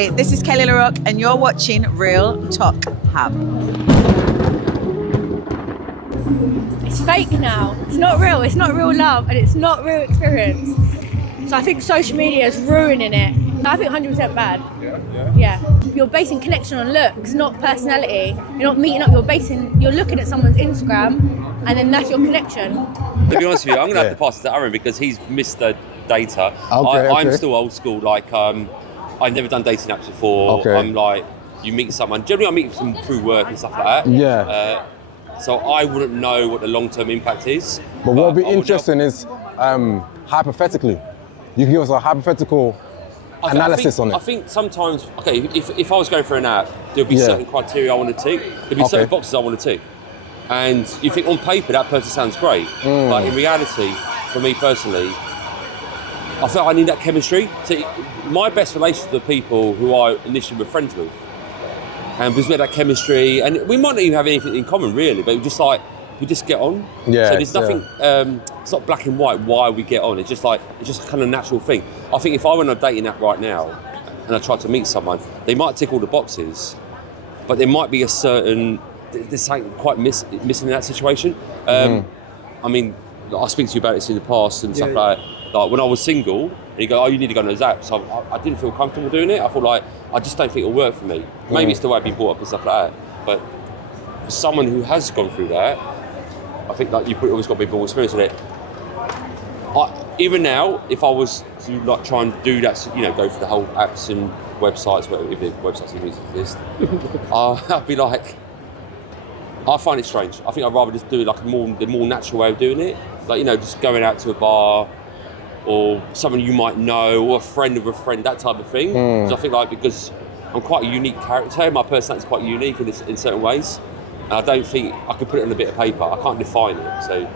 Hi, this is Kelly LaRock and you're watching Real Talk Hub. It's fake now. It's not real. It's not real love and it's not real experience. So I think social media is ruining it. I think 100% bad. Yeah. You're basing connection on looks, not personality. You're not meeting up, you're looking at someone's Instagram and then that's your connection. To be honest with you, I'm going to have to pass it to Aaron because he's missed the data. I'm still old school. Like, I've never done dating apps before. Okay. I'm like, you meet someone. Generally, I meet them through work and stuff like that. Yeah. So I wouldn't know what the long-term impact is. But what would be interesting is, hypothetically, you can give us a hypothetical analysis on it. I think sometimes, okay, if I was going for an app, there'll be certain criteria I want to tick. There'll be certain boxes I want to tick. And you think on paper that person sounds great, but in reality, for me personally, I feel like I need that chemistry. So my best relationship with the people who I initially were friends with, and because we had that chemistry, and we might not even have anything in common really, but we just get on. Yeah. So there's nothing. It's not black and white why we get on. It's just a kind of natural thing. I think if I went on a dating app right now and I tried to meet someone, they might tick all the boxes, but there might be there's something quite missing in that situation. I mean, I speak to you about this in the past and stuff like that. Like when I was single, and you go, oh, you need to go on those apps. So I didn't feel comfortable doing it. I thought like, I just don't think it'll work for me. Maybe it's the way I've been brought up and stuff like that. But for someone who has gone through that, I think like you've always got to be more experienced with it. Even now, if I was to like try and do that, go for the whole apps and websites, whatever, if the websites even exist, I'd be like, I find it strange. I think I'd rather just do it like the more natural way of doing it. Like, just going out to a bar or someone you might know or a friend of a friend, that type of thing. So I think because I'm quite a unique character, my personality is quite unique in certain ways. And I don't think I could put it on a bit of paper. I can't define it. So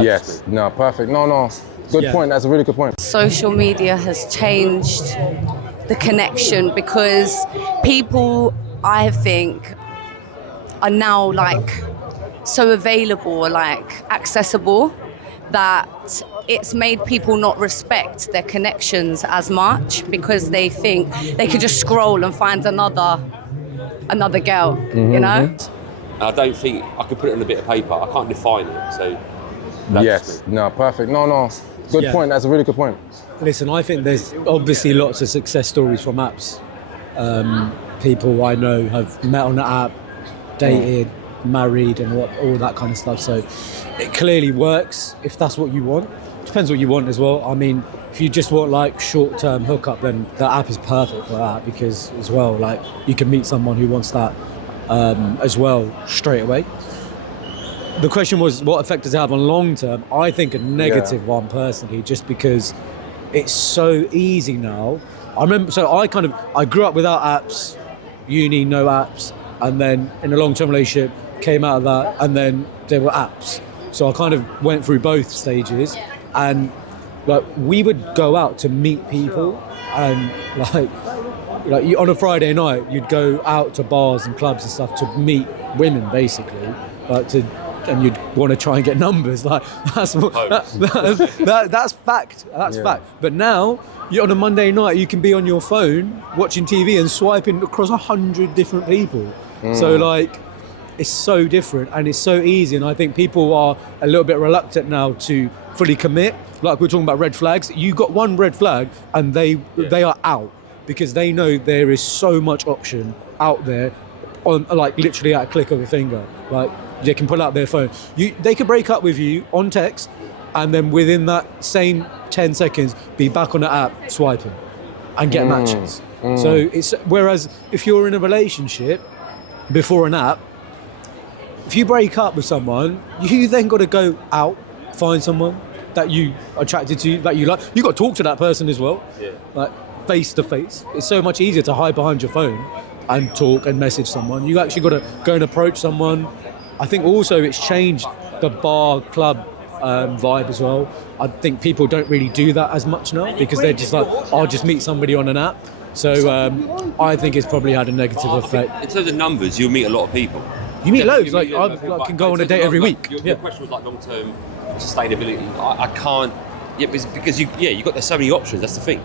yes, no, perfect. No, good point. That's a really good point. Social media has changed the connection because people, I think, are now like so available, like accessible, that it's made people not respect their connections as much because they think they could just scroll and find another girl, I don't think I could put it on a bit of paper. I can't define it. So yes, no, perfect. No, good point. That's a really good point. Listen, I think there's obviously lots of success stories from apps. People I know have met on the app, dated, married, and all that kind of stuff. So it clearly works if that's what you want. Depends what you want as well. I mean, if you just want like short-term hookup, then the app is perfect for that because as well, like you can meet someone who wants that as well straight away. The question was, what effect does it have on long term? I think a negative one personally, just because it's so easy now. I remember, I grew up without apps, uni, no apps, and then in a long-term relationship, came out of that, and then there were apps. So I kind of went through both stages, and like we would go out to meet people, and like on a Friday night, you'd go out to bars and clubs and stuff to meet women, basically, and you'd want to try and get numbers. Like that's fact. That's fact. But now, on a Monday night, you can be on your phone watching TV and swiping across 100 different people. So like, it's so different and it's so easy. And I think people are a little bit reluctant now to fully commit. Like we're talking about red flags. You got one red flag and they are out because they know there is so much option out there on like literally at a click of a finger. Like they can pull out their phone. They could break up with you on text and then within that same 10 seconds be back on the app swiping and get matches. So whereas if you're in a relationship before an app, if you break up with someone, you then got to go out, find someone that you are attracted to, that you like. You got to talk to that person as well, like face to face. It's so much easier to hide behind your phone and talk and message someone. You actually got to go and approach someone. I think also it's changed the bar club vibe as well. I think people don't really do that as much now because they're just like, I'll just meet somebody on an app. So I think it's probably had a negative effect. In terms of numbers, you'll meet a lot of people. You meet loads. I can go on a date every week. Your question was like long-term sustainability. I can't. Yeah, because you got there's so many options. That's the thing.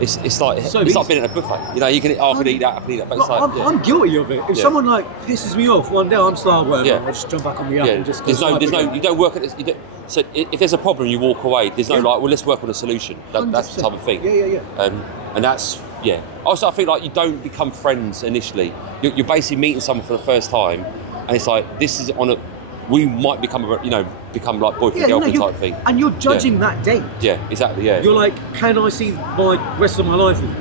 it's like So it's like easy. being at a buffet. You know, you can I can eat that, I can eat that, but it's Like, like I'm guilty of it. If Yeah. someone like pisses me off one day, I'm just like, whatever. Yeah. I'll just jump back on the app yeah. and just. There's swipe again. you don't work at this. So if there's a problem, you walk away. There's no Yeah. like, well, let's work on a solution. That's the 100%. type of thing. Yeah. And that's yeah. Also, I feel like you don't become friends initially. You're basically meeting someone for the first time, and it's like this is on a. We might become like boyfriend girlfriend you're- type thing. And you're judging that date. Yeah, exactly. Yeah. You're like, can I see my rest of my life with you?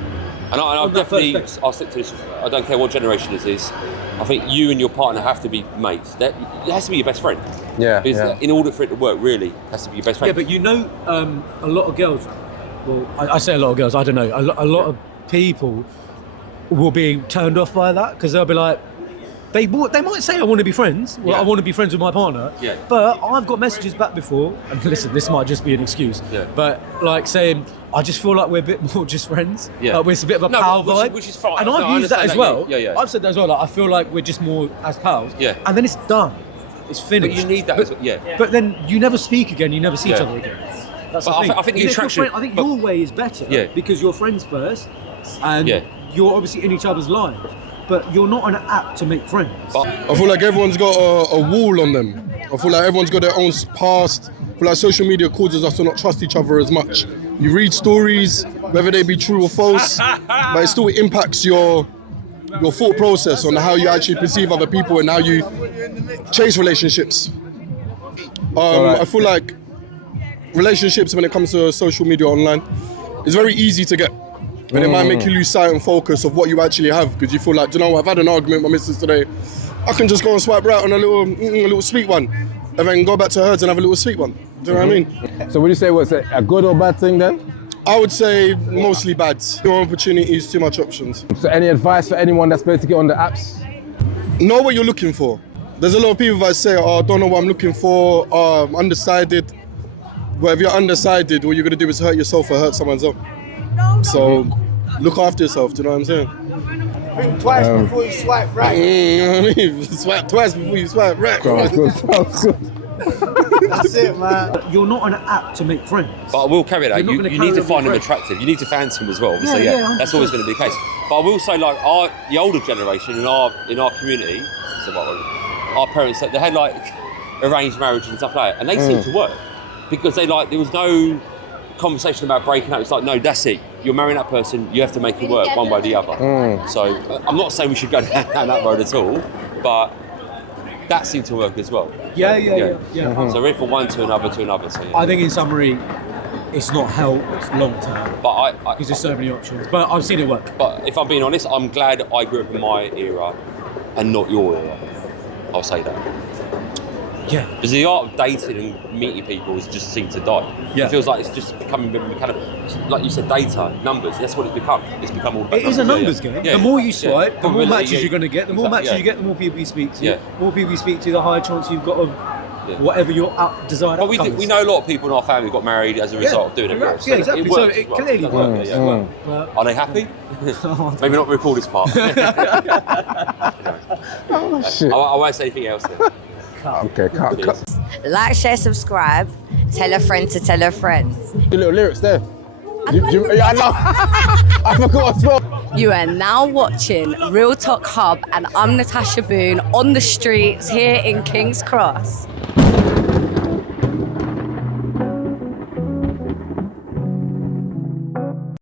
And I on that definitely, first I'll stick to this. I don't care what generation this is. I think you and your partner have to be mates. It has to be your best friend. Yeah, Because yeah. in order for it to work, really, it has to be your best Yeah, friend. but you know, a lot of girls. Well, I say a lot of girls. I don't know. A lot of people will be turned off by that because they'll be like, they might say I want to be friends. Well, Yeah. I want to be friends with my partner. Yeah. But I've got messages back before. And listen, this might just be an excuse. Yeah. But like saying, I just feel like we're a bit more just friends. Yeah. It's a bit of a No, pal which is- vibe. which is fine. And No, I I've used that understand as that, well. yeah. I've said that as well. Like, I feel like we're just more as pals. Yeah. And then it's done. It's finished. But you need that as well, yeah. But then you never speak again. You never see each Yeah. other again. That's But the I thing. thi- I think the Even if you're attraction- I think but- your way is better. Yeah. Because you're friends first, and Yeah. you're obviously in each other's lives. But you're not on an app to make friends. I feel like everyone's got a wall on them. I feel like everyone's got their own past. I feel like social media causes us to not trust each other as much. You read stories, whether they be true or false, but it still impacts your thought process on how you actually perceive other people and how you chase relationships. Alright. I feel like relationships when it comes to social media online, it's very easy to get. But it might make you lose sight and focus of what you actually have because you feel like, do you know what, I've had an argument with my missus today. I can just go and swipe right on a little sweet one and then go back to hers and have a little sweet one. Do you know what I mean? So would you say was it a good or bad thing then? I would say mostly bad. More opportunities, too much options. So any advice for anyone that's basically on the apps? Know what you're looking for. There's a lot of people that say, oh, I don't know what I'm looking for, I'm undecided. But if you're undecided, what you're going to do is hurt yourself or hurt someone else. So look after yourself, do you know what I'm saying? Think twice before you swipe right. You know what I mean? Swipe twice before you swipe right. Sounds good, sounds good. That's it, man. You're not on an app to make friends. But I will carry that. You're not You gonna need carry to them find them with attractive. You need to fancy them as well. So Yeah, yeah, yeah, that's always 100%. going to be the case. But I will say, like the older generation in our community, so our parents, they had like arranged marriage and stuff like that, and they seemed to work because there was no conversation about breaking up. It's like, no, that's it. You're marrying that person. You have to make it work one way or the other. So I'm not saying we should go down that road at all, but that seemed to work as well. Yeah. So we're from one to another to another. So yeah. I think in summary, it's not helped long term But I because there's so many options. But I've seen it work. But if I'm being honest, I'm glad I grew up in my era and not your era. I'll say that. Yeah. Because the art of dating and meeting people has just seemed to die. Yeah. It feels like it's just becoming a bit mechanical. Like you said, data, numbers, that's what it's become. It's become all about It is a numbers. numbers game. Yeah. The more you Yeah. swipe, the more Probability, matches you're going to get. The more Exactly, matches you get, the more people you speak to. Yeah. The more people you speak to, the higher chance you've got of Yeah. whatever your desired But outcome is. we know a lot of people in our family got married as a result of doing it. Congrats. Yeah, exactly. It So works it as well. clearly It does work, works. yeah, yeah. But- Are they happy? Maybe not record this part. Oh shit. I won't say anything else then. Okay, cut. Like, share, subscribe. Tell a friend to tell a friend. Your little lyrics there. Yeah, I know. I forgot as well. You are now watching Real Talk Hub, and I'm Natasha Boone on the streets here in King's Cross.